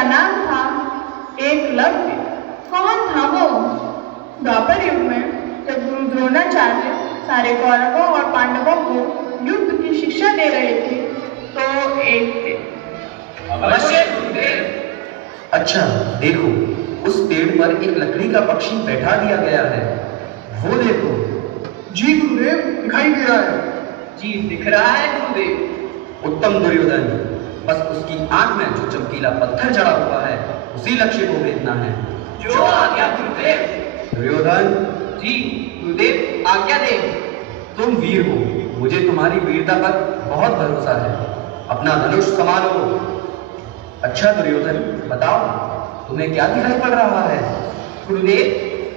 जिसका नाम था एकलव्य। कौन था वो? द्वापर युग में जब गुरु द्रोणाचार्य सारे कौरवों और पांडवों को युद्ध की शिक्षा दे रहे थे तो एक थे। अवश्य गुरुदेव। अच्छा देखो, उस पेड़ पर एक लकड़ी का पक्षी बैठा दिया गया है, वो देखो। जी गुरुदेव, दिखाई दे रहा है। जी दिख रहा है गुरुदेव। उत्तम दुर्योधन, बस उसकी आंख में जो चमकीला पत्थर जड़ा हुआ है उसी लक्ष्य को भेजना है। जो आज्ञा गुरुदेव। दुर्योधन। जी गुरुदेव, आज्ञा दें। तुम वीर हो, मुझे तुम्हारी वीरता पर बहुत भरोसा है। अपना धनुष संभालो। अच्छा दुर्योधन, बताओ तुम्हें क्या दिखाई पड़ रहा है? गुरुदेव,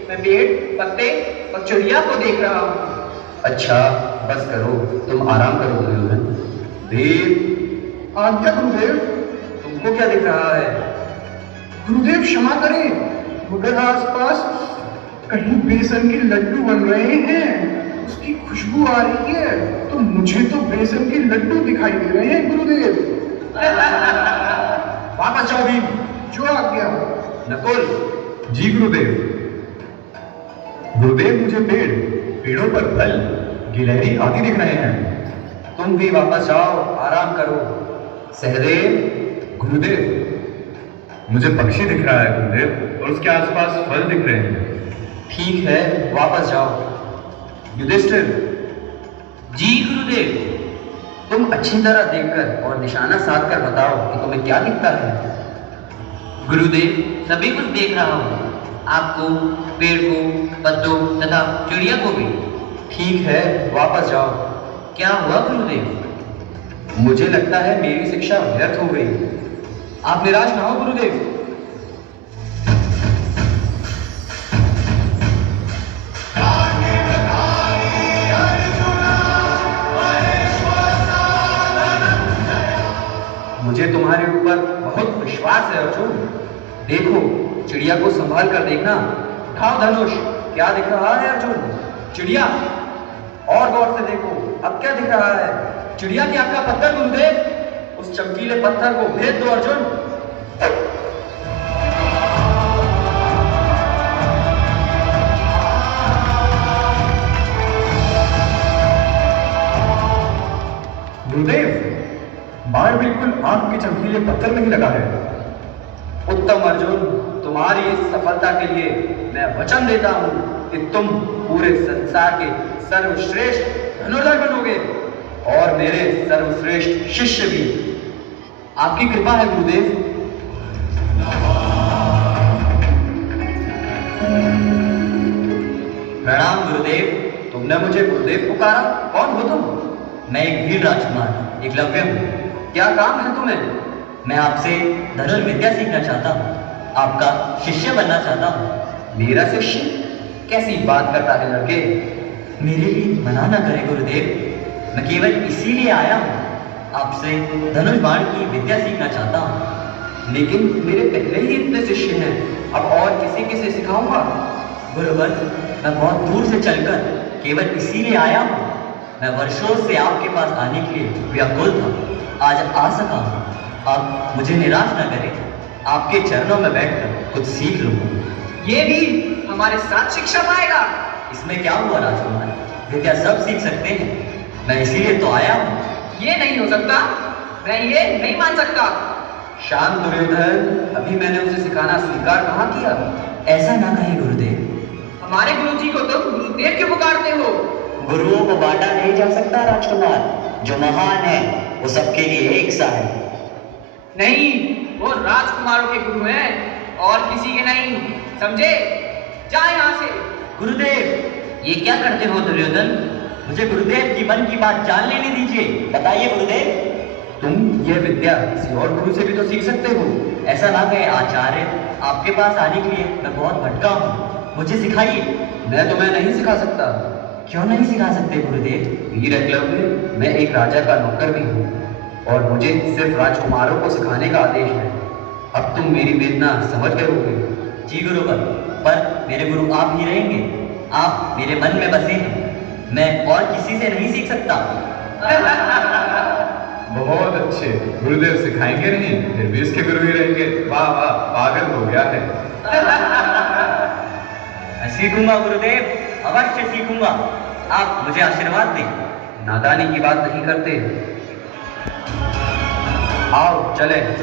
मैं पेड़, पत्ते और चिड़िया को देख रहा हूँ। अच्छा बस करो, तुम आराम करो दुर्योधन। वीर। आज्ञा गुरुदेव। तुमको क्या दिख रहा है? गुरुदेव क्षमा करें, मगर आसपास कहीं बेसन के लड्डू बन रहे हैं, उसकी खुशबू आ रही है, तो मुझे तो बेसन के लड्डू दिखाई दे रहे हैं गुरुदेव। वापस जाओ भीम। जो आज्ञा। नकुल। जी गुरुदेव। गुरुदेव, मुझे पेड़ों पर फल, गिलहरी आदि दिख रहे हैं। तुम भी वापस जाओ, आराम करो। सहदेव। गुरुदेव, मुझे पक्षी दिख रहा है गुरुदेव, और उसके आसपास फल दिख रहे हैं। ठीक है, वापस जाओ। युधिष्ठिर। जी गुरुदेव। तुम अच्छी तरह देखकर और निशाना साध कर बताओ कि तुम्हें क्या दिखता है। गुरुदेव, सभी कुछ देख रहा हूँ, आपको, पेड़ को, पत्तों तथा चिड़िया को भी। ठीक है, वापस जाओ। क्या हुआ गुरुदेव? मुझे लगता है मेरी शिक्षा व्यर्थ हो गई। आप निराश ना हो गुरुदेव। मुझे तुम्हारे ऊपर बहुत विश्वास है अर्जुन। देखो, चिड़िया को संभाल कर देखना। उठाओ धनुष। क्या दिख रहा है अर्जुन? चिड़िया। और गौर से देखो, अब क्या दिख रहा है? चिड़िया की आंख का पत्थर गुरुदेव। उस चमकीले पत्थर को भेद दो अर्जुन। गुरुदेव, बाण बिल्कुल आंख के चमकीले पत्थर में ही लगा है। उत्तम अर्जुन, तुम्हारी इस सफलता के लिए मैं वचन देता हूं कि तुम पूरे संसार के सर्वश्रेष्ठ धनुर्धर बनोगे और मेरे सर्वश्रेष्ठ शिष्य भी। आपकी कृपा है गुरुदेव। प्रणाम गुरुदेव। तुमने मुझे गुरुदेव पुकारा? कौन हो तुम? मैं एक वीर राजकुमार एकलव्य हूँ। क्या काम है तुम्हें? मैं आपसे धनुर्विद्या सीखना चाहता हूँ, आपका शिष्य बनना चाहता हूँ। मेरा शिष्य? कैसी बात करता है लड़के? मेरे लिए मना न करें गुरुदेव, मैं केवल इसीलिए आया हूँ, आपसे धनुष बाण की विद्या सीखना चाहता हूँ। लेकिन मेरे पहले ही इतने शिष्य हैं, अब और किसी किसे सिखाऊंगा? गुरुवर, मैं बहुत दूर से चलकर केवल इसीलिए आया हूँ। मैं वर्षों से आपके पास आने के लिए व्याकुल था, आज आ सका हूँ। आप मुझे निराश न करें, आपके चरणों में बैठकर कुछ सीख लूंगा। ये भी हमारे साथ शिक्षा पाएगा। इसमें क्या हुआ राजकुमार, विद्या सब सीख सकते हैं, मैं इसीलिए तो आया हूँ। ये नहीं हो सकता, मैं ये नहीं मान सकता। शांत दुर्योधन, अभी मैंने उसे सिखाना स्वीकार कहाँ किया? ऐसा ना कहें गुरुदेव। हमारे गुरुजी को तुम गुरुदेव क्यों पुकारते हो? गुरुओं को बांटा नहीं जा सकता राजकुमार, जो महान है वो सबके लिए एक सा है। नहीं, वो राजकुमारों के गुरु हैं और किसी के नहीं, समझे? जा यहाँ से। गुरुदेव, ये क्या करते हो दुर्योधन? मुझे गुरुदेव की मन की बात जान लेने दीजिए, बताइए गुरुदेव। तुम यह विद्या किसी और गुरु से भी तो सीख सकते हो। ऐसा ना कहे आचार्य, आपके पास आने के लिए मैं बहुत भटका हूँ, मुझे सिखाइए। मैं तुम्हें नहीं सिखा सकता। क्यों नहीं सिखा सकते गुरुदेव? वीर एकलव्य, मैं एक राजा का नौकर भी हूँ और मुझे सिर्फ राजकुमारों को सिखाने का आदेश है। अब तुम मेरी वेदना समझ गए होगे। जी गुरुवर, पर मेरे गुरु आप ही रहेंगे, आप मेरे मन में बसे हैं, मैं और किसी से नहीं सीख सकता। बहुत अच्छे, गुरुदेव सिखाएंगे नहीं, फिर भी इसके गुरु ही रहेंगे। वाह वाह, पागल हो गया है। मैं सीखूंगा गुरुदेव, अवश्य सीखूंगा। आप मुझे आशीर्वाद दें। नादानी की बात नहीं करते। आओ चलें।